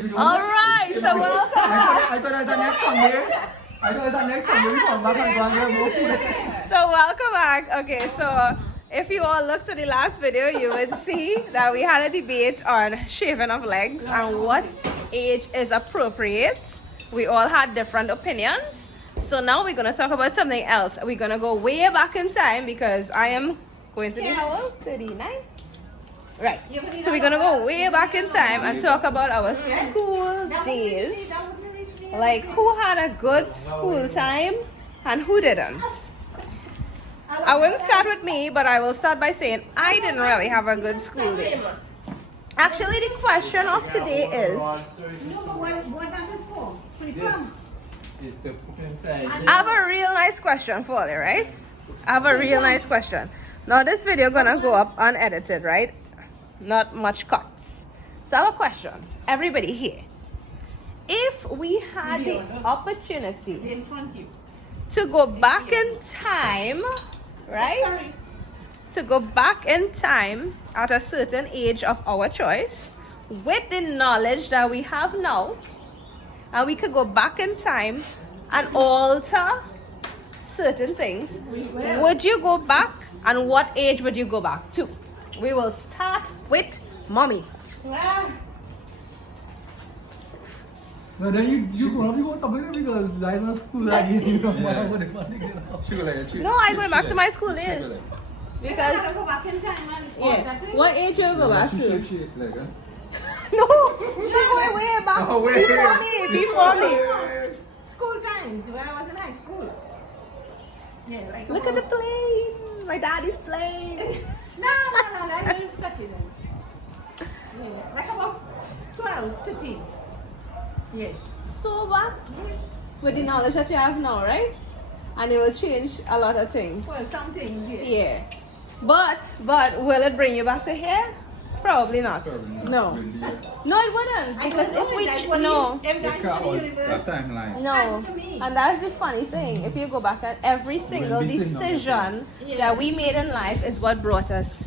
All right, so welcome. I thought I was the next Sunday. I thought it was the next Sunday. We come back and go and get more. So welcome back. Okay, so if you all looked at the last video, you would see that we had a debate on shaving of legs and what age is appropriate. We all had different opinions. So now we're going to talk about something else. We're going to go way back in time because I am going to be how old? 39? Right. So we're going to go way back in time and talk about our school days. Like who had a good school time and who didn't. I wouldn't start with me, but I will start by saying I didn't really have a good school day. Actually, the question of today is, I have a real nice question for you, right? I have a real nice question. Now this video gonna go up unedited, right? Not much cuts. So I have a question. Everybody here. If we had the opportunity to go back in time, right? To go back in time at a certain age of our choice with the knowledge that we have now, and we could go back in time and alter certain things, would you go back, and what age would you go back to? We will start with Mommy. No, then you probably won't talk about it because I was school again. You know, what if I No, I go back to my school days. Because what age you go back to? No, she going way back before me. School times when I was in high school. Yeah, like Look at the plane. My daddy's plane. No, I didn't study then. Yeah, like about 12, 13. Yeah. So back with the knowledge that you have now, right? And it will change a lot of things. Well, some things, yeah. Yeah. But will it bring you back to here? Probably not. No. No, it wouldn't. Because if we no. No. And that's the funny thing. If you go back at every single decision that we made in life is what brought us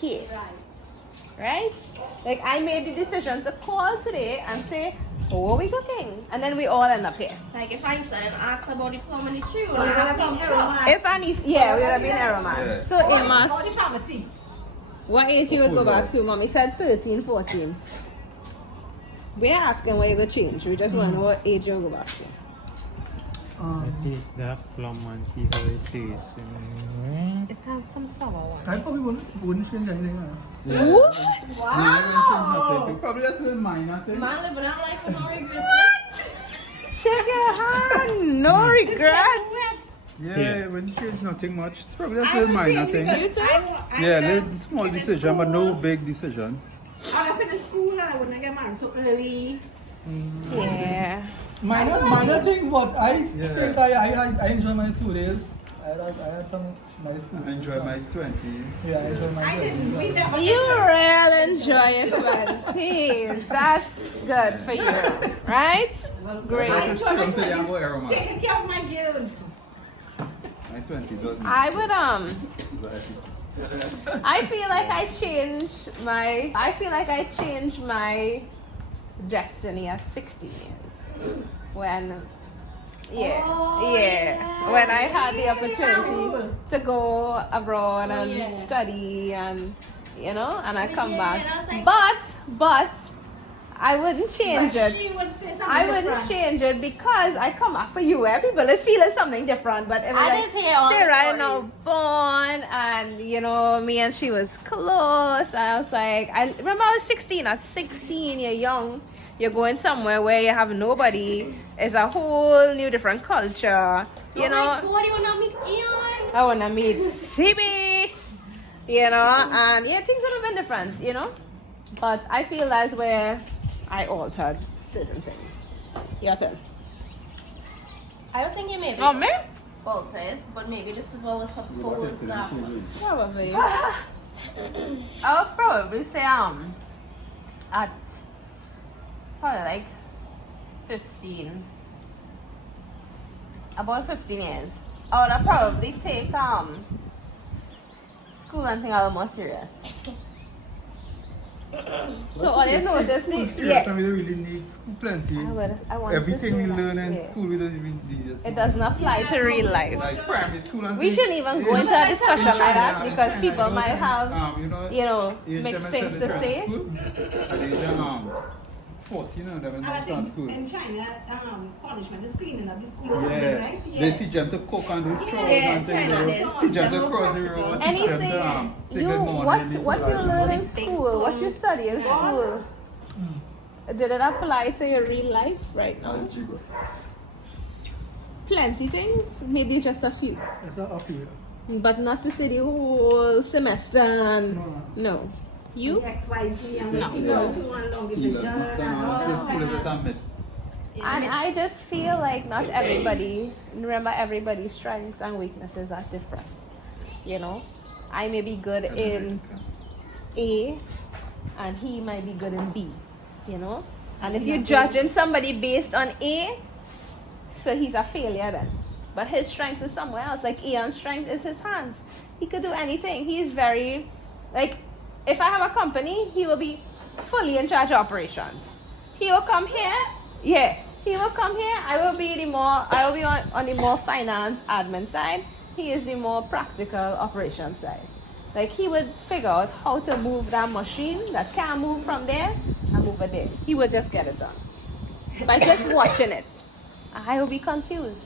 here. Right? Like I made the decision to call today and say, oh, are we cooking? And then we all end up here. Like if I said and asked about the plumbing issue, If any, yeah, we would have been arrow man. Yeah. So it must. Or the pharmacy. What age you would go back to? Mommy said 13, 14. We're asking what you go change. We just want to know what age you go back to. At least that plum and see how it tastes. It has some sour one. I probably wouldn't change anything. What? Wow. Probably just a minor thing. man living that life with no regrets. Shake your hand. No regret. Yeah, it wouldn't change nothing much. It's probably just a minor thing. You too? Yeah, a little small decision, but no big decision. I finished school and I wouldn't get married so early. Yeah. Minor things, but I think I enjoy my school days. I had some nice school. I enjoy my 20s. Yeah, I enjoy my 20s. We never You really enjoy your 20s. That's good for you. Right? Great. taking care of my girls. My 20s wasn't. I would I feel like I changed my destiny at 16 years. When when I had the opportunity to go abroad and study and and I come back. But I wouldn't change it. She would say something I wouldn't different. change it because I come back for you. Everybody's feeling something different. But it was I like, did hear all the Sarah now stories. born, and me and she was close. And I was like, I remember I was 16. At 16, you're young. You're going somewhere where you have nobody. It's a whole new different culture. You know. Oh my God, you wanna meet Eon? I wanna meet Sibi. And things would have been different. But I feel that's where I altered certain things. Your turn. I was thinking maybe Oh, me? bolted, but maybe this is what was supposed to happen. Probably. I'll probably say at probably like 15. About 15 years. I would probably take school and thing a little more serious. So all you notice School is, serious, and yeah. we don't really need school plenty. I want Everything to we say learn that, in yeah. school, we don't even need it. It doesn't apply to real life. Like primary school and We things. shouldn't even go Yeah. into a discussion like that Yeah, because China, people you know, might have, you know, age mixed them things at to 7 say. school, and they 14 of them And I and start think school. in China, punishment is cleaning up the school or something, Yeah, right? they teach them to cook and do chores Yeah, and things. China They is. teach them to cross the road, teach them Anything to say you good morning. what you learn in Big school, what you study in school, did it apply to your real life right now? Plenty things, maybe just a few, It's a few. but not to say the whole semester. And, no, you. XYZ and No. we go to one long division and all that. And I just feel like not everybody, remember everybody's strengths and weaknesses are different. You know, I may be good in A and he might be good in B, you know. And if you're judging somebody based on A, so he's a failure then. But his strength is somewhere else. Like Ian's strength is his hands. He could do anything. He's very, like, if I have a company, he will be fully in charge of operations. He will come here. Yeah, he will come here. I will be on the more finance admin side. He is the more practical operation side. Like he would figure out how to move that machine that can't move from there and move it there. He would just get it done. By just watching it. I will be confused.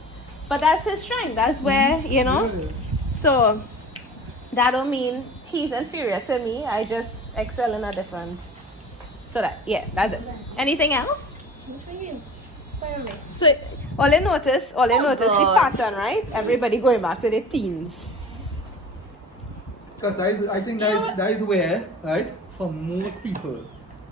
But that's his strength. That's where, you know. So that don't mean he's inferior to me. I just excel in a different. So that, yeah, that's it. Anything else? So all I notice the God. pattern, right? Everybody going back to the teens. Because I think that is where, right, for most people,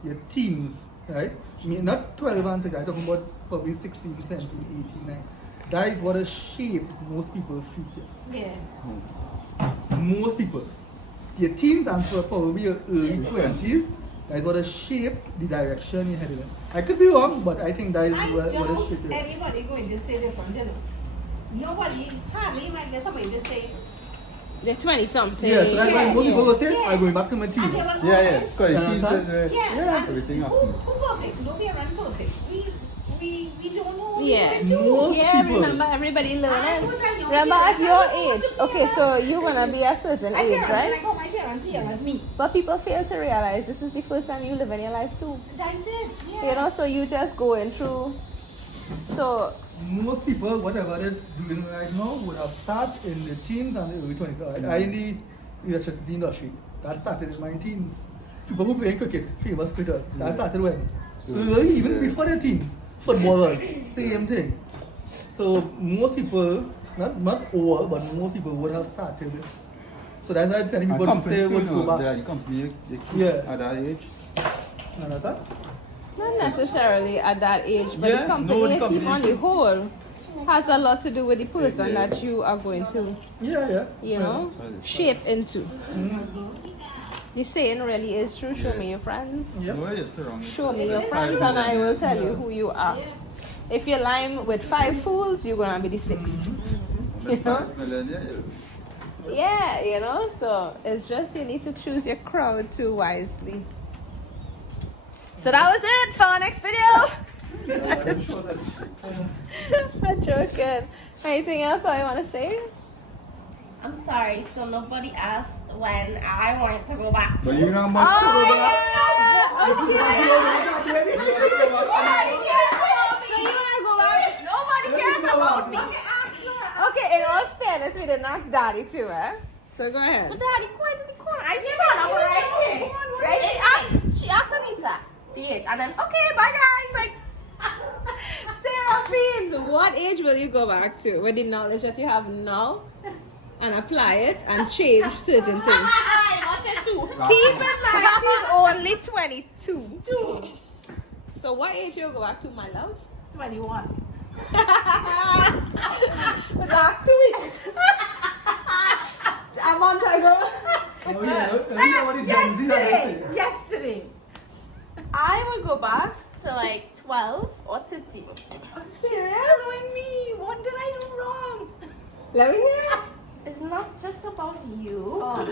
your teens, right, I mean, not 12 and 13, I'm talking about probably 16, 17, 18, 19. That is what has shaped most people's future. Yeah. Most people. Your teens and for probably your early 20s, that is what has shaped the direction you're headed in. I could be wrong, but I think that is I what has doubt shaped it. anybody going to say different, you know. Nobody, hardly might get somebody to say, They're 20 something. Yeah, so that's why most people will say, Yeah. I'm going back to my teens. and they will Yeah, always- yeah. Because You it teaches understand? Yeah, and everything who happens. perfect? Nobody around perfect. We don't know what Yeah. we can do. Most Yeah, people. remember everybody learning. was at your Remember at age. your I don't know age. what to Okay, do. so you're gonna be a certain My age, parents, right? like, oh, my parents yell at me. But people fail to realize this is the first time you live in your life too. That's it. Yeah. You know, so you just going through. So Most people, whatever they're doing right now, would have started in the teens and the early 20s. I in the electricity industry. That started in my teens. People who play cricket, famous cricketers, that started when? Early, even before their teens. Footballers, same thing. So most people, not all, but most people would have started. So that's why I'm telling people to say would go back. The company they keep Yeah. at that age. Understand? not necessarily at that age, but Yeah, the company no, the you keep company on the whole has a lot to do with the person Yeah. that you are going to, Yeah. you know, shape into. The saying really is true. Show me your friends. Yep. No, yes, wrong. Show me your friends and I will tell you who you are. If you're lying with 5 fools, you're gonna be the 6th. You know? Yeah, you know, so it's just you need to choose your crowd too wisely. So that was it for our next video. I'm joking. Anything else I want to say? I'm sorry, so nobody asked when I wanted to go back. But you know much Nobody cares about me. Okay, in all fairness, we did not daddy too, eh? So go ahead. But Daddy, quiet in the corner. I found out right here. Right? She asked Anissa the age, and then okay, bye guys. Like, Sarah Fiends, what age will you go back to with the knowledge that you have now and apply it and change certain things? Keep in mind she's only 22. So what age you go back to, my love? 21. The last 2 weeks. A month ago. Oh, yeah. You know what the Gen Z are saying. Yesterday. I would go back to like 12 or 13. Serious? Following me. What did I do wrong? Let me hear. it's not just about you. Oh,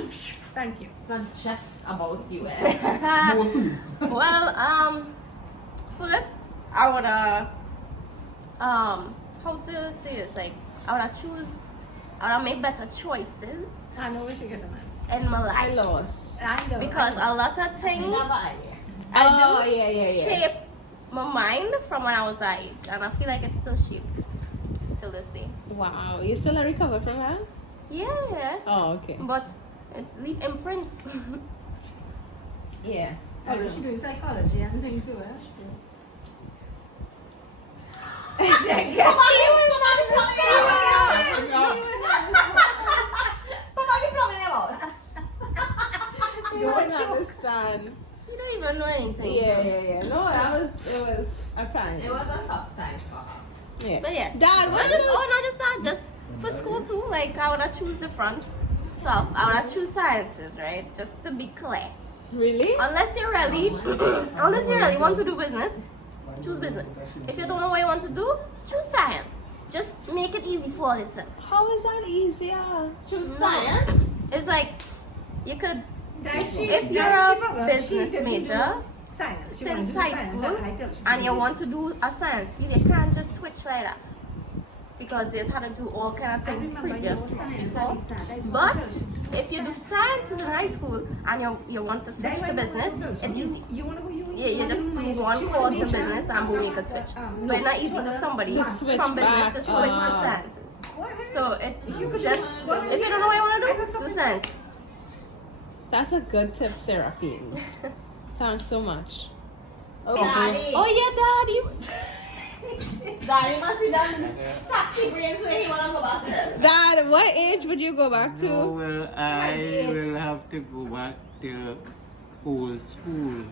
thank you. It's not just about you. More food. Well, first I wanna how to say this? Like I wanna make better choices I know we should get a man. in my life lost. I know. because a lot of things Oh, I do yeah. shape my mind from when I was that age, and I feel like it's still shaped till this day. Wow, you still a recover from that? Yeah, Oh, okay. but it leave imprints. Yeah. Oh, she's doing psychology and doing too, eh? You don't understand. You don't even know anything. Yeah. No, it was a time. It was a tough time for her. Yeah. But yes. Dad, not what just, is not just that, just for school too. Like I wanna choose different stuff. I wanna choose sciences, right? Just to be clear. Really? Unless you really want to do business, choose business. If you don't know what you want to do, choose science. Just make it easy for yourself. How is that easier? Choose Science. It's like you could If if you're a business major science, she since wanted to do high science, school I tell she and you did. want to do a science field, you can't just switch like that. Because there's had to do all kind of things previous before. But if you do sciences in high school and you want to switch to business, it's easy. You want to go? You just do one course in business and boom, you can switch. But it's not easy for somebody To switch from business back. to switch to sciences. So if you don't know what you want to do sciences. That's a good tip, Seraphine. Thanks so much. Daddy. Oh yeah, Daddy. Daddy must be done taxi brains when you want to go back to. Dad, what age would you go back to? No, well, I will have to go back to old school.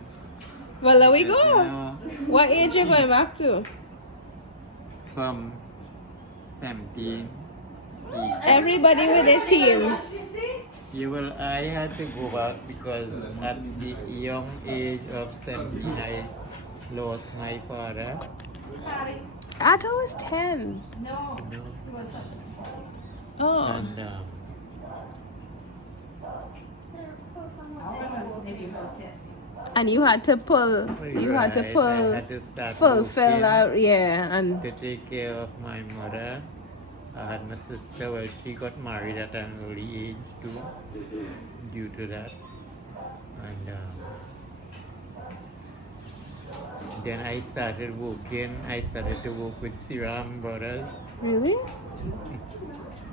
Well, there we You go. know, What age you going back to? from 17. Everybody with their teens. Yeah, well, I had to go back because at the young age of 17, I lost my father. I thought it was 10. You know, Oh. and And you had to pull, you had to right, I pull, had to start fulfill working that, yeah, and to take care of my mother. I had my sister, well, she got married at an early age too, due to that. And then I started working. I started to work with Siram Brothers, really?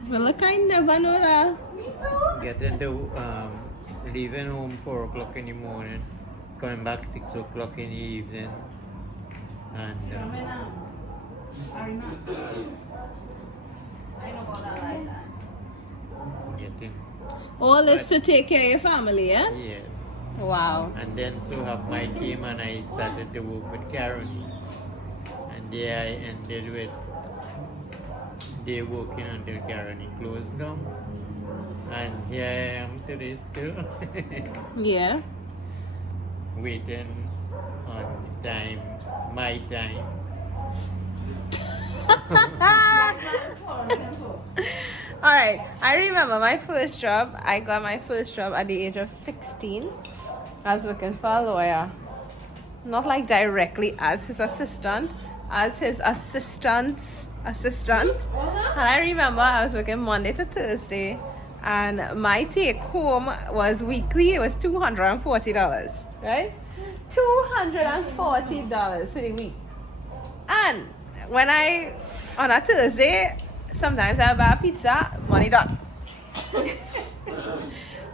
Well, look, I never know that. getting to leaving home 4 o'clock in the morning, coming back 6 o'clock in the evening, and getting All this to take care of your family, yeah? yes. Wow. And then so have my team, and I started to work with Karen. And there I ended with day working until Karen closed down. And here I am today still Yeah. waiting on time, my time. All right. I remember my first job. I got my first job at the age of 16. I was working for a lawyer. Not like directly as his assistant, as his assistant's assistant. And I remember I was working Monday to Thursday, and my take home was weekly. It was $240, right? $240 for the week. And when on a Thursday, sometimes I buy a pizza, money done.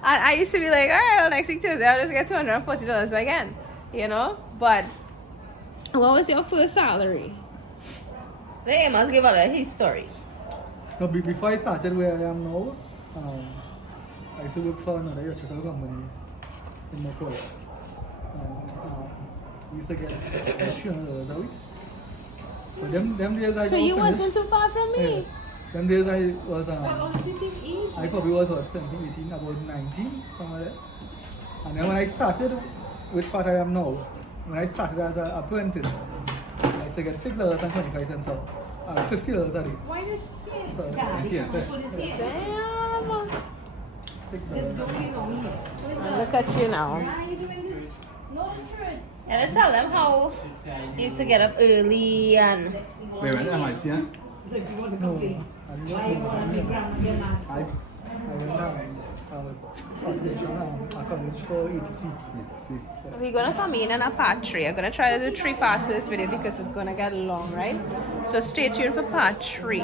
And I used to be like, all right, well, next week Thursday, I'll just get $240 again, you know? But what was your first salary? They must give out a history. No, before I started where I am now, I used to work for another electrical company in Macaulay. We used to get $300 a week. But them days I So got you finished. wasn't too far from Yeah. me. Them days I was I probably was what, 17, 18, about 19, somewhere there. And then when I started, which part I am now, when I started as an apprentice, I used to get $6.25 up. $50 a day. Why you say So, that? yeah. Damn. There's $6. Joey on here. And look at you now. Why are you doing this? No insurance. And I tell them how you used to get up early and Wait, when MIT, huh? Because you want to No, complain. I didn't Why you want to be ground your man? I went down. I college for ATC. we're gonna come in a part 3. I'm gonna try to do 3 parts to this video because it's gonna get long, right? So stay tuned for part 3.